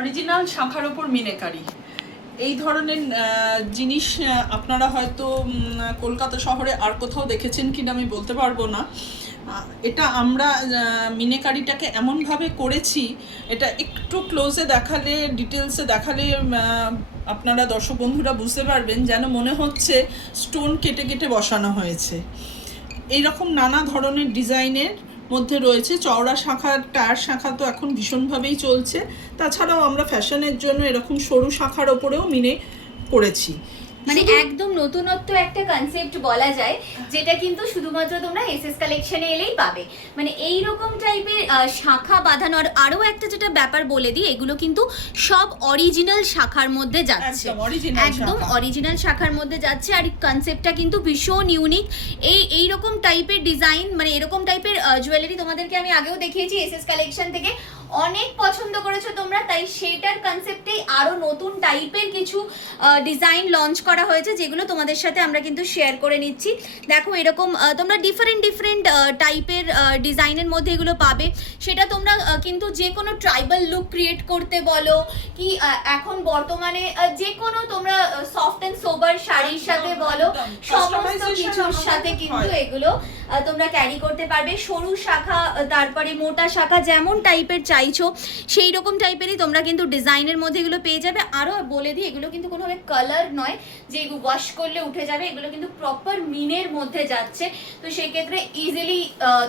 Original শাখার ওপর মিনেকারি এই ধরনের জিনিস আপনারা হয়তো কলকাতা শহরে আর কোথাও দেখেছেন কিনা আমি বলতে পারবো না। এটা আমরা মিনেকারিটাকে এমনভাবে করেছি, এটা একটু ক্লোজে দেখালে, ডিটেলসে দেখালে আপনারা দর্শক বন্ধুরা বুঝতে পারবেন যেন মনে হচ্ছে স্টোন কেটে কেটে বসানো হয়েছে। এইরকম নানা ধরনের ডিজাইনের মধ্যে রয়েছে। চওড়া শাখা, টায়ার শাখা তো এখন ভীষণভাবেই চলছে। তাছাড়াও আমরা ফ্যাশনের জন্য এরকম সরু শাখার ওপরেও মিনে করেছি। মানে একদম নতুনত্ব একটা কনসেপ্ট বলা যায়, যেটা কিন্তু শুধুমাত্র তোমরা এসএস কালেকশনে এলেই পাবে। মানে এই রকম টাইপের শাখা বাঁধানোর আরো একটা যেটা ব্যাপার বলে দিই, এগুলো কিন্তু সব অরিজিনাল শাখার মধ্যে যাচ্ছে, একদম অরিজিনাল শাখার মধ্যে যাচ্ছে। আর কনসেপ্টটা কিন্তু ভীষণ ইউনিক। এই রকম টাইপের ডিজাইন, মানে এরকম টাইপের জুয়েলারি তোমাদেরকে আমি আগেও দেখিয়েছি এসএস কালেকশন থেকে, অনেক পছন্দ করেছো তোমরা। তাই সেটার কনসেপ্টেই আরো নতুন টাইপের কিছু ডিজাইন লঞ্চ করা হয়েছে, যেগুলো তোমাদের সাথে আমরা কিন্তু শেয়ার করে নিচ্ছি। দেখো এরকম তোমরা ডিফারেন্ট টাইপের ডিজাইনের মধ্যে এগুলো পাবে। সেটা তোমরা কিন্তু যে কোনো ট্রাইবাল লুক ক্রিয়েট করতে বলো, কি এখন বর্তমানে যে কোনো তোমরা সফট অ্যান্ড সোবার শাড়ির সাথে বলো, সমস্ত কিছুর সাথে কিন্তু এগুলো তোমরা ক্যারি করতে পারবে। সরু শাখা, তারপরে মোটা শাখা, যেমন টাইপের চাইছো সেই রকম টাইপেরই তোমরা কিন্তু ডিজাইনের মধ্যে এগুলো পেয়ে যাবে। আরও বলে দিই, এগুলো কিন্তু কোনোভাবে কালার নয় যে এগুলো ওয়াশ করলে উঠে যাবে, এগুলো কিন্তু প্রপার মিনের মধ্যে যাচ্ছে। তো সেই ক্ষেত্রে ইজিলি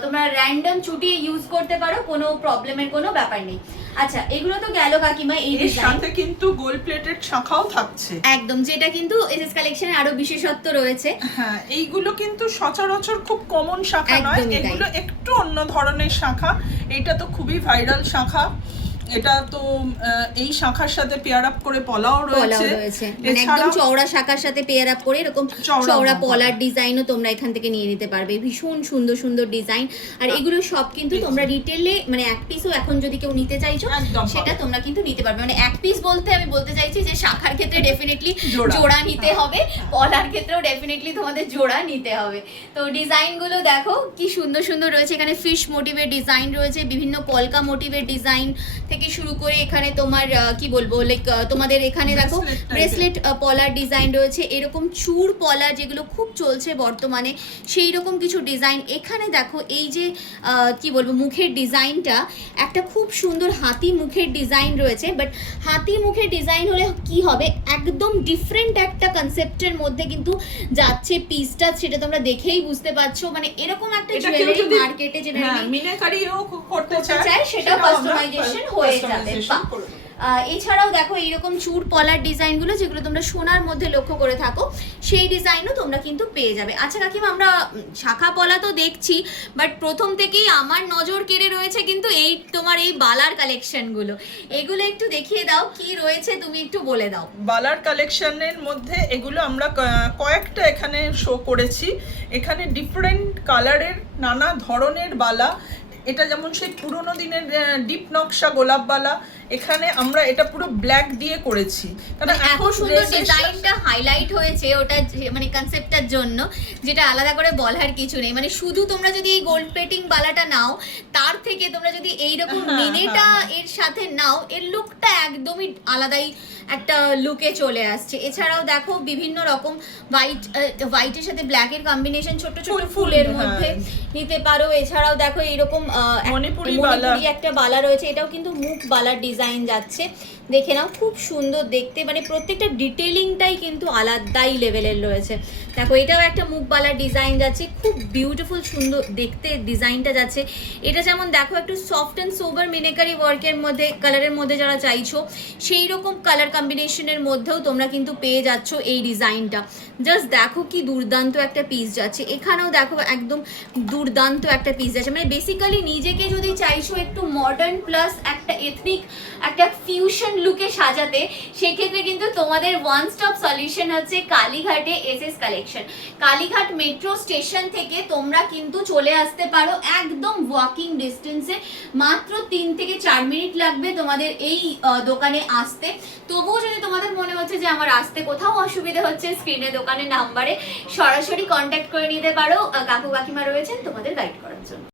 তোমরা র্যান্ডম চুটি ইউজ করতে পারো, কোনো প্রবলেমের কোনো ব্যাপার নেই। আচ্ছা, এগুলো তো গেল কাকিমা এই ডিজাইন, সাথে কিন্তু গোল্ড প্লেটেড শাখাও থাকছে একদম, যেটা কিন্তু এসএস কালেকশনে আরো বিশেষত্ব রয়েছে। হ্যাঁ, এইগুলো কিন্তু সচরাচর খুব কমন শাখা নয়, এগুলো একটু অন্য ধরনের শাখা। এটা তো খুবই ভাইরাল শাখা। এটা তো এই শাখার সাথে পেয়ার আপ করে পলাও রয়েছে, মানে একদম চওড়া শাখার সাথে পেয়ার আপ করে এরকম চওড়া পলার ডিজাইনও তোমরা এখান থেকে নিয়ে নিতে পারবে। ভীষণ সুন্দর সুন্দর ডিজাইন। আর এগুলো সব কিন্তু তোমরা রিটেলে, মানে এক পিসও এখন যদি কেউ নিতে চাইছো সেটা তোমরা কিন্তু নিতে পারবে। মানে এক পিস বলতে আমি বলতে চাইছি যে শাখার ক্ষেত্রে ডেফিনেটলি জোড়া নিতে হবে, পলার ক্ষেত্রেও ডেফিনেটলি তোমাদের জোড়া নিতে হবে। তো ডিজাইনগুলো দেখো কি সুন্দর সুন্দর রয়েছে। এখানে ফিশ মোটিভের ডিজাইন রয়েছে, বিভিন্ন পলকা মোটিভের ডিজাইন থেকে শুরু করে এখানে তোমার কি বলবো, লাইক তোমাদের এখানে দেখো ব্রেসলেট পলার ডিজাইন রয়েছে, এরকম চূড় পলার যেগুলো খুব চলছে বর্তমানে, সেই রকম কিছু ডিজাইন। এখানে দেখো এই যে কি বলবো, মুখের ডিজাইনটা একটা খুব সুন্দর হাতি মুখের ডিজাইন রয়েছে। বাট হাতি মুখের ডিজাইন হলে কি হবে, একদম ডিফারেন্ট একটা কনসেপ্টের মধ্যে কিন্তু যাচ্ছে পিসটা, সেটা তোমরা দেখেই বুঝতে পারছো। মানে এরকম একটা জুয়েলারি মার্কেটে যেটা মিনাকারিও করতে চায় সেটা কাস্টমাইজেশন হয়ে যাবে। এছাড়াও দেখো এইরকম চূড় পলার ডিজাইনগুলো, যেগুলো তোমরা সোনার মধ্যে লক্ষ্য করে থাকো, সেই ডিজাইনও তোমরা কিন্তু পেয়ে যাবে। আচ্ছা কাকিমা, আমরা শাখা পলা তো দেখছি, বাট প্রথম থেকেই আমার নজর কেড়ে রয়েছে কিন্তু এই তোমার এই বালার কালেকশনগুলো। এগুলো একটু দেখিয়ে দাও, কি রয়েছে তুমি একটু বলে দাও। বালার কালেকশনের মধ্যে এগুলো আমরা কয়েকটা এখানে শো করেছি। এখানে ডিফারেন্ট কালারের নানা ধরনের বালা। এটা যেমন সেই পুরোনো দিনের ডিপ নকশা গোলাপ বালা, এখানে আমরা এটা পুরো ব্ল্যাক দিয়ে করেছি, কারণ এখন সুন্দর ডিজাইনটা হাইলাইট হয়েছে ওটা, মানে কনসেপ্টটার জন্য, যেটা আলাদা করে বলার কিছু নেই। মানে শুধু তোমরা যদি এই গোল্ড প্লেটিং বালাটা নাও, তার থেকে তোমরা যদি এইরকম মিনেটা এর সাথে নাও, এর লুকটা একদমই আলাদাই একটা লুকে চলে আসছে। এছাড়াও দেখো বিভিন্ন রকম হোয়াইটের সাথে ব্ল্যাকের কম্বিনেশন, ছোট ছোট ফুলের মধ্যে নিতে পারো। এছাড়াও দেখো এইরকম মণিপুরি একটা বালা রয়েছে, এটাও কিন্তু মুখ বালার ডিজাইন যাচ্ছে, দেখে নাও খুব সুন্দর দেখতে। মানে প্রত্যেকটা ডিটেলিংটাই কিন্তু আলাদাই লেভেলের রয়েছে। দেখো এটাও একটা মুখ বালার ডিজাইন যাচ্ছে, খুব বিউটিফুল সুন্দর দেখতে ডিজাইনটা যাচ্ছে। এটা যেমন দেখো একটু সফট অ্যান্ড সোবার মিনেকারি ওয়ার্কের মধ্যে, কালারের মধ্যে যারা চাইছো সেই রকম কালার কম্বিনেশনের মধ্যেও তোমরা কিন্তু পেয়ে যাচ্ছ এই ডিজাইনটা। জাস্ট দেখো কি দুর্দান্ত একটা পিস যাচ্ছে। এখানেও দেখো একদম দুর্দান্ত একটা পিস যাচ্ছে। মানে বেসিক্যালি নিজেকে যদি চাইছো একটু মডার্ন প্লাস একটা এথনিক, একটা ফিউশন লুকে সাজাতে, সেক্ষেত্রে কিন্তু তোমাদের ওয়ান স্টপ সলিউশন হচ্ছে কালীঘাটে SS collection. Kalighat metro station থেকে তোমরা কিন্তু চলে আসতে পারো একদম ওয়াকিং ডিস্টেন্সে, মাত্র 3 থেকে 4 মিনিট লাগবে তোমাদের এই দোকানে আসতে। তবুও যদি তোমাদের মনে হচ্ছে যে আমার আসতে কোথাও অসুবিধা হচ্ছে, স্ক্রিনে দোকানের নাম্বারে সরাসরি কন্ট্যাক্ট করে নিতে পারো। কাকু কাকিমা রয়েছেন তোমাদের গাইড করার জন্য।